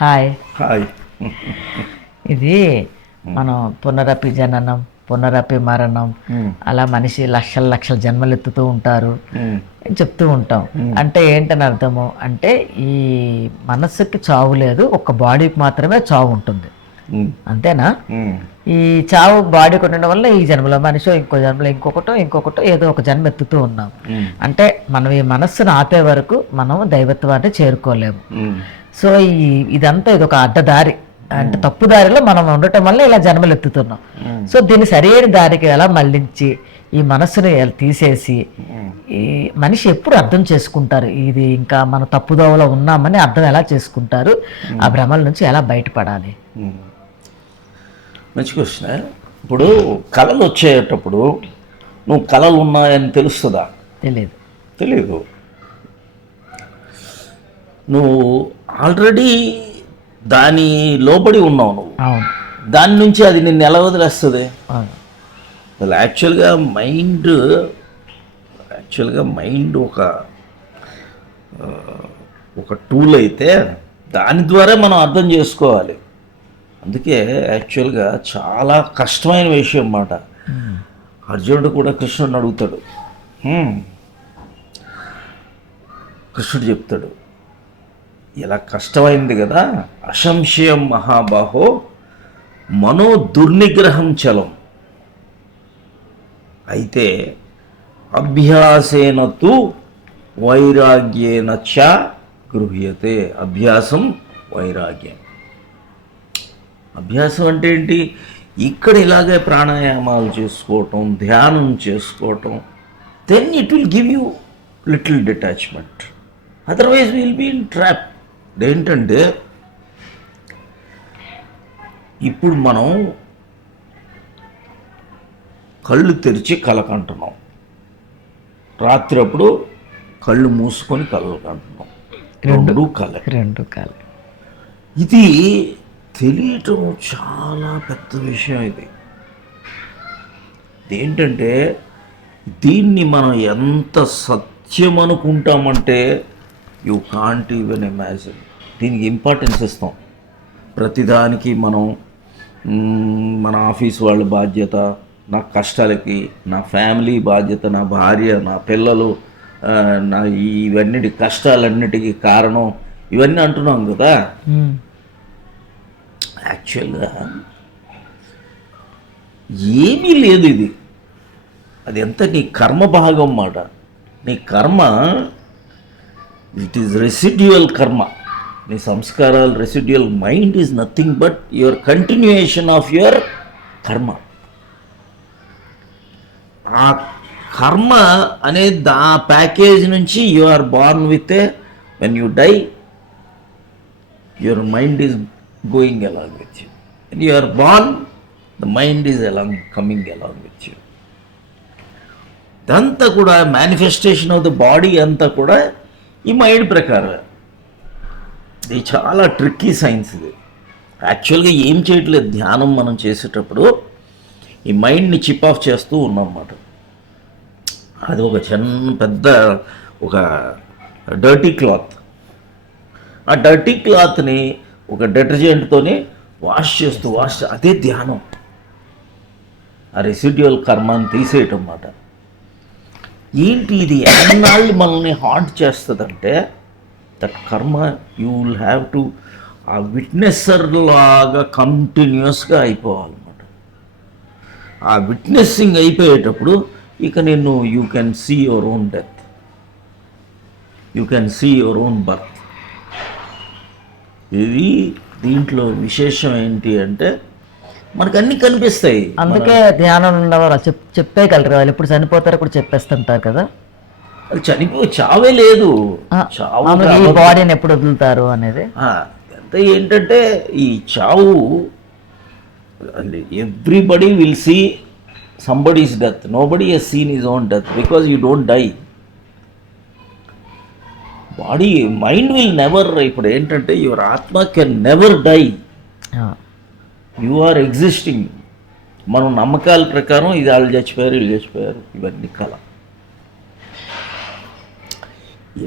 Hi. Hi. ఇది మనం పునరపి జననం, పునరపి మరణం, అలా మనిషి లక్షల లక్షల జన్మలు ఎత్తుతూ ఉంటారు అని చెప్తూ ఉంటాం. అంటే ఏంటని అర్థము అంటే ఈ మనస్సుకి చావు లేదు, ఒక బాడీకి మాత్రమే చావు ఉంటుంది. అంతేనా? ఈ చావు బాడీకి ఉండడం వల్ల ఈ జన్మలో మనిషి ఇంకో జన్మలో ఇంకొకటో ఏదో ఒక జన్మ ఎత్తుతూ ఉన్నాం. అంటే మనం ఈ మనస్సును ఆపే వరకు మనం దైవత్వాన్ని చేరుకోలేము. సో ఇదంతా ఇది ఒక అడ్డదారి, అంటే తప్పు దారిలో మనం ఉండటం వల్ల ఇలా జన్మలు ఎత్తుతున్నాం. సో దీన్ని సరైన దారికి ఎలా మళ్ళించి ఈ మనస్సుని తీసేసి ఈ మనిషి ఎప్పుడు అర్థం చేసుకుంటారు ఇది ఇంకా మన తప్పుదోవలో ఉన్నామని అర్థం ఎలా చేసుకుంటారు? ఆ భ్రమల నుంచి ఎలా బయటపడాలి? మంచి క్వశ్చన్. ఇప్పుడు కళలు వచ్చేటప్పుడు నువ్వు కళలు ఉన్నాయని తెలుస్తుందా? తెలియదు. నువ్వు ఆల్రెడీ దాని లోబడి ఉన్నావు. నువ్వు దాని నుంచి అది నిన్ను ఎలా వదిలేస్తుంది? అసలు యాక్చువల్గా మైండ్ ఒక టూల్ అయితే దాని ద్వారా మనం అర్థం చేసుకోవాలి. అందుకే యాక్చువల్గా చాలా కష్టమైన విషయం అన్నమాట. అర్జునుడు కూడా కృష్ణుడిని అడుగుతాడు. కృష్ణుడు చెప్తాడు, ఇలా కష్టమైంది కదా, అసంశయం మహాబాహో మనో దుర్నిగ్రహం చలం, అయితే అభ్యాసేన తు వైరాగ్యేన చ గృహ్యతే. అభ్యాసం వైరాగ్యం. అభ్యాసం అంటే ఏంటి? ఇక్కడ ఇలాగే ప్రాణాయామాలు చేసుకోవటం, ధ్యానం చేసుకోవటం, then it will give you little detachment. Otherwise will be in trap. ఏంటంటే ఇప్పుడు మనం కళ్ళు తెరిచి కలకంటున్నాం, రాత్రి అప్పుడు కళ్ళు మూసుకొని కలకంటున్నాం. రెండు కళ. ఇది తెలియటం చాలా పెద్ద విషయం. ఏంటంటే దీన్ని మనం ఎంత సత్యం అనుకుంటామంటే యూ కాంట్ ఈవెన్ ఇమాజిన్. దీనికి ఇంపార్టెన్స్ ఇస్తాం. ప్రతిదానికి మనం మన ఆఫీస్ వాళ్ళ బాధ్యత, నా కష్టాలకి నా ఫ్యామిలీ బాధ్యత, నా భార్య, నా పిల్లలు, నా ఇవన్నిటి కష్టాలన్నిటికీ కారణం ఇవన్నీ అంటున్నాం కదా. యాక్చువల్గా ఏమీ లేదు. అది ఎంత నీ కర్మ భాగం మాట. నీ కర్మ ఇట్ ఈజ్ రెసిడ్యువల్ కర్మ. నీ సంస్కారాలు residual. Mind is nothing but your continuation of your karma. ఆ కర్మ అనేది ఆ ప్యాకేజ్ నుంచి you are born with a, when you die your mind is going along with you. When you are born, the mind is coming along with you. ఇదంతా కూడా manifestation of the body అంతా కూడా ఈ mind ప్రకారం. ఇది చాలా tricky science. ఇది యాక్చువల్గా ఏం చేయట్లేదు. ధ్యానం మనం చేసేటప్పుడు ఈ మైండ్ని చిప్ ఆఫ్ చేస్తూ ఉన్నామన్నమాట. అది ఒక పెద్ద ఒక డర్టీ క్లాత్. ఆ డర్టీ క్లాత్ని ఒక డిటర్జెంట్తోనే వాష్ చేస్తూ అదే ధ్యానం. ఆ రెసిడ్యువల్ కర్మాన్ని తీసేయటం అన్నమాట. ఏంటి ఇది ఎన్నాళ్ళు మనల్ని హాంట్ చేస్తుందంటే that karma you will have to ఆ విట్నెస్సర్ లాగా కంటిన్యూస్గా అయిపోవాలన్నమాట. ఆ విట్నెస్సింగ్ అయిపోయేటప్పుడు ఇక నేను you can see your own death, you can see your own birth. ఇది దీంట్లో విశేషం ఏంటి అంటే మనకు అన్ని కనిపిస్తాయి. అందుకే ధ్యానం ఉన్నవారు చెప్పేయగలరు. వాళ్ళు ఎప్పుడు చనిపోతారో కూడా చెప్పేస్తుంటారు కదా. అది చావే లేదు. చావు బాడీని ఎప్పుడు వదులుతారు అనేది ఎంత ఏంటంటే ఈ చావు everybody will see somebody's death. Nobody has seen his own death because you don't die. Body mind will never. ఇప్పుడు ఏంటంటే యువర్ ఆత్మ can never die. You are existing. మనం నమ్మకాల ప్రకారం ఇది వాళ్ళు చచ్చిపోయారు, వీళ్ళు చచ్చిపోయారు, ఇవన్నీ కళ.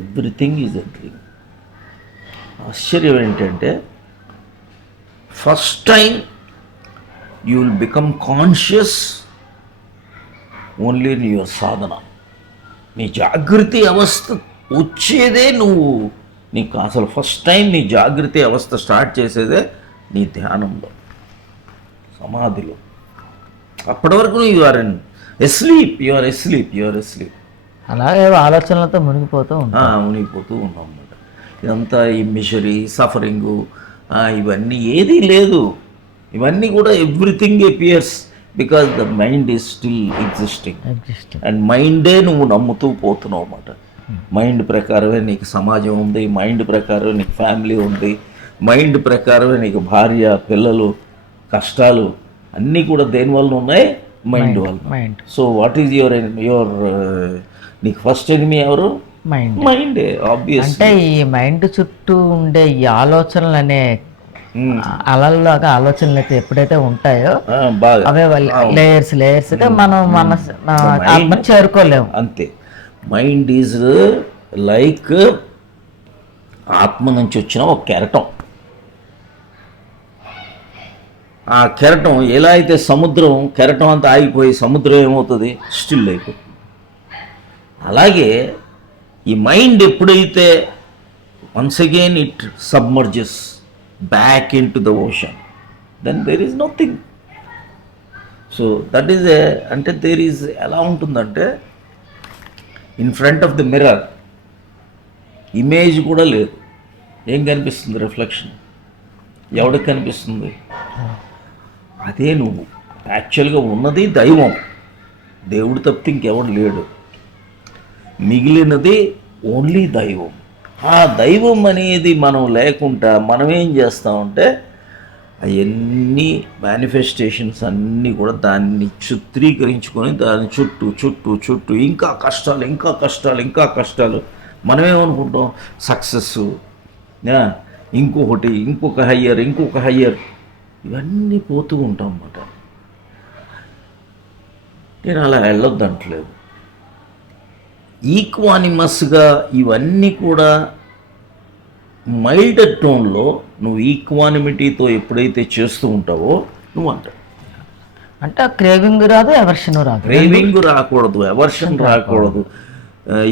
Everything is a dream. ఆశ్చర్యం ఏంటంటే first time you will become conscious only in your sadhana. నీ జాగృతి అవస్థ వచ్చేదే నీకు అసలు ఫస్ట్ టైం నీ జాగృతి అవస్థ స్టార్ట్ చేసేదే నీ ధ్యానంలో, సమాధిలో. అప్పటి వరకు యు ఆర్ ఎస్లీప్. అలాగే ఆలోచనలతో మునిగిపోతూ ఉంటాం. మునిగిపోతూ ఉన్నాం అన్నమాట. ఇదంతా ఈ మిషరీ, సఫరింగు, ఇవన్నీ ఏదీ లేదు. ఇవన్నీ కూడా everything appears because the mind is still existing. And మైండే నువ్వు నమ్ముతూ పోతున్నావు అన్నమాట. మైండ్ ప్రకారమే నీకు సమాజం ఉంది, మైండ్ ప్రకారమే నీకు ఫ్యామిలీ ఉంది, మైండ్ ప్రకారమే నీకు భార్య, పిల్లలు, కష్టాలు అన్నీ కూడా దేనివల్ల ఉన్నాయి? మైండ్ వల్ల. సో వాట్ ఈజ్ యువర్ నీకు ఫస్ట్ ఎనిమీ ఎవరు? మైండే. ఆబ్వియస్. అంటే ఈ మైండ్ చుట్టూ ఉండే ఈ ఆలోచనలు అనే అలల్లాగా ఆలోచనలు అయితే ఎప్పుడైతే ఉంటాయో అవే లేయర్స్ గా మనం మన ఆత్మని చేరుకోలేము. అంతే. మైండ్ ఈజ్ లైక్ ఆత్మ నుంచి వచ్చిన ఒక కెరటం. ఆ కెరటం ఎలా అయితే సముద్రం కెరటం అంతా ఆగిపోయి సముద్రం ఏమవుతుంది? స్టిల్ అయిపోతుంది. అలాగే ఈ మైండ్ ఎప్పుడైతే once again it submerges back into the ocean, then there is nothing. So that is అంటే దేర్ ఈజ్ ఎలా ఉంటుందంటే in front of the mirror image కూడా లేదు. ఏం కనిపిస్తుంది? రిఫ్లెక్షన్. ఎవడికి కనిపిస్తుంది? అదే నువ్వు. యాక్చువల్గా ఉన్నది దైవం. దేవుడు తప్పితే ఇంకెవడు లేడు. మిగిలినది ఓన్లీ దైవం. ఆ దైవం అనేది మనం లేకుండా మనం ఏం చేస్తామంటే అవన్నీ మేనిఫెస్టేషన్స్ అన్నీ కూడా దాన్ని చిత్రీకరించుకొని దాని చుట్టూ చుట్టూ చుట్టూ ఇంకా కష్టాలు, ఇంకా కష్టాలు, ఇంకా కష్టాలు. మనమేమనుకుంటాం? సక్సెస్, ఇంకొకటి, ఇంకొక హయ్యర్, ఇవన్నీ పోతూ ఉంటాం అన్నమాట. నేను అలా వెళ్ళొద్దంటలేదు. ఈక్వానిమస్గా ఇవన్నీ కూడా మైల్డ్ టోన్లో నువ్వు ఈక్వానిమిటీతో ఎప్పుడైతే చేస్తూ ఉంటావో నువ్వు అంటావు. అంటే క్రేవింగ్ రాదు, ఎవర్షన్ రాదు. క్రేవింగ్ రాకూడదు, ఎవర్షన్ రాకూడదు,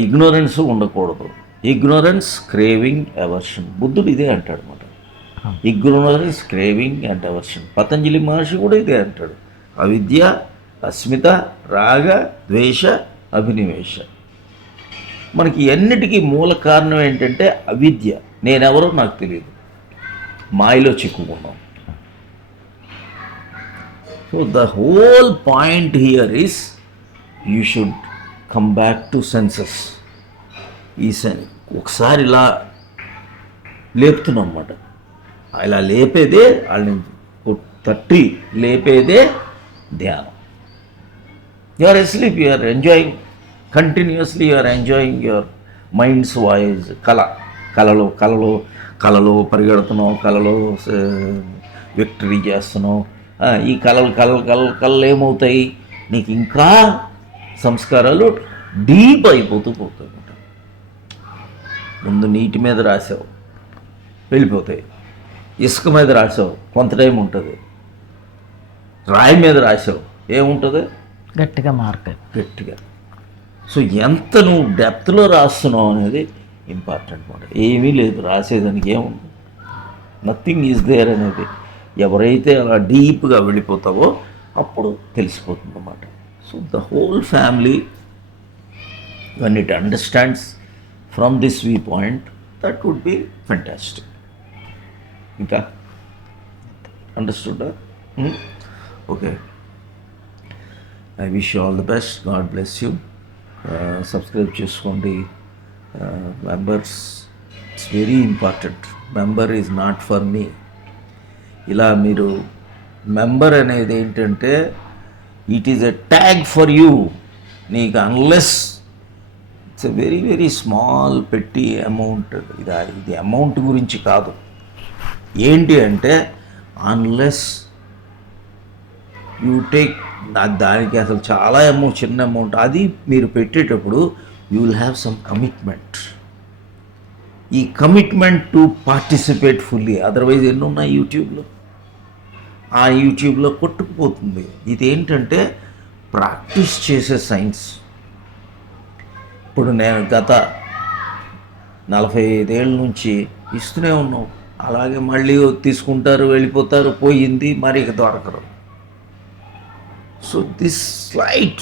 ఇగ్నోరెన్స్ ఉండకూడదు. Ignorance, craving, aversion. బుద్ధుడు ఇదే అంటాడు అన్నమాట. Ignorance, craving and aversion. Patanjali Maharshi కూడా ఇదే అంటాడు. అవిద్య, అస్మిత, రాగ, ద్వేష, అభినివేశ. మనకి అన్నిటికీ మూల కారణం ఏంటంటే అవిద్య. నేనెవరో నాకు తెలియదు, మాయలో చిక్కుకున్నాం. So the whole point here is you should come back to senses. ఒకసారి ఇలా లేపుతున్నాం అన్నమాట. ఇలా లేపేదే వాళ్ళని తట్టి లేపేదే ధ్యానం. You are asleep, you are enjoying continuously, you are enjoying your mind's voice. కళలో పరిగెడుతున్నాం, కళలో విక్టరీ చేస్తున్నాం. ఈ కళలు ఏమవుతాయి? నీకు ఇంకా సంస్కారాలు డీప్ అయిపోతూ పోతాయి. ముందు నీటి మీద రాసావు, వెళ్ళిపోతాయి. ఇసుక మీద రాసావు, కొంత టైం ఉంటుంది. రాయి మీద రాసావు, ఏముంటుంది? గట్టిగా. సో ఎంత నువ్వు డెప్త్లో రాస్తున్నావు అనేది ఇంపార్టెంట్ మాట. ఏమీ లేదు రాసేదానికి, ఏముంది? నథింగ్ ఈజ్ దేర్ అనేది ఎవరైతే అలా డీప్గా వెళ్ళిపోతావో అప్పుడు తెలిసిపోతుంది అన్నమాట. So the whole family when it understands from this viewpoint, that would be fantastic. ఇంకా అండర్స్టూడా? Okay. I wish you all the best. God bless you. Subscribe చేసుకోండి. Members, it's very important. Member is not for me. ఇలా మీరు member అనేది ఏంటంటే it is a tag for you. నీకు unless it's a very very small petty amount. ఇది amount గురించి కాదు. ఏంటి అంటే అన్లెస్ యూ టేక్, దానికి అసలు చాలా చిన్న అమౌంట్. అది మీరు పెట్టేటప్పుడు you will have some commitment. ఈ commitment to participate fully. Otherwise ఎన్ని ఉన్నాయి యూట్యూబ్లో? ఆ యూట్యూబ్లో కొట్టుకుపోతుంది. ఇదేంటంటే ప్రాక్టీస్ చేసే సైన్స్. ఇప్పుడు నేను గత 45 ఏళ్ళ నుంచి ఇస్తూనే ఉన్నాం. అలాగే మళ్ళీ తీసుకుంటారు, వెళ్ళిపోతారు, పోయింది, మరి ఇక దొరకరు. So this slight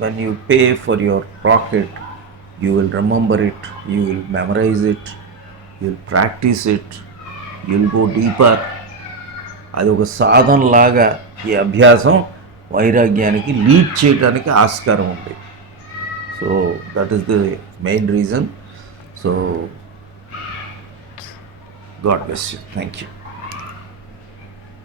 when you pay for your rocket, you will remember it, you will memorize it, you will practice it, you will go deeper. అది ఒక సాధన లాగా ఈ అభ్యాసం వైరాగ్యానికి లీడ్ చేయడానికి ఆస్కారం ఉంది. So that is the main reason. So God bless you. Thank you.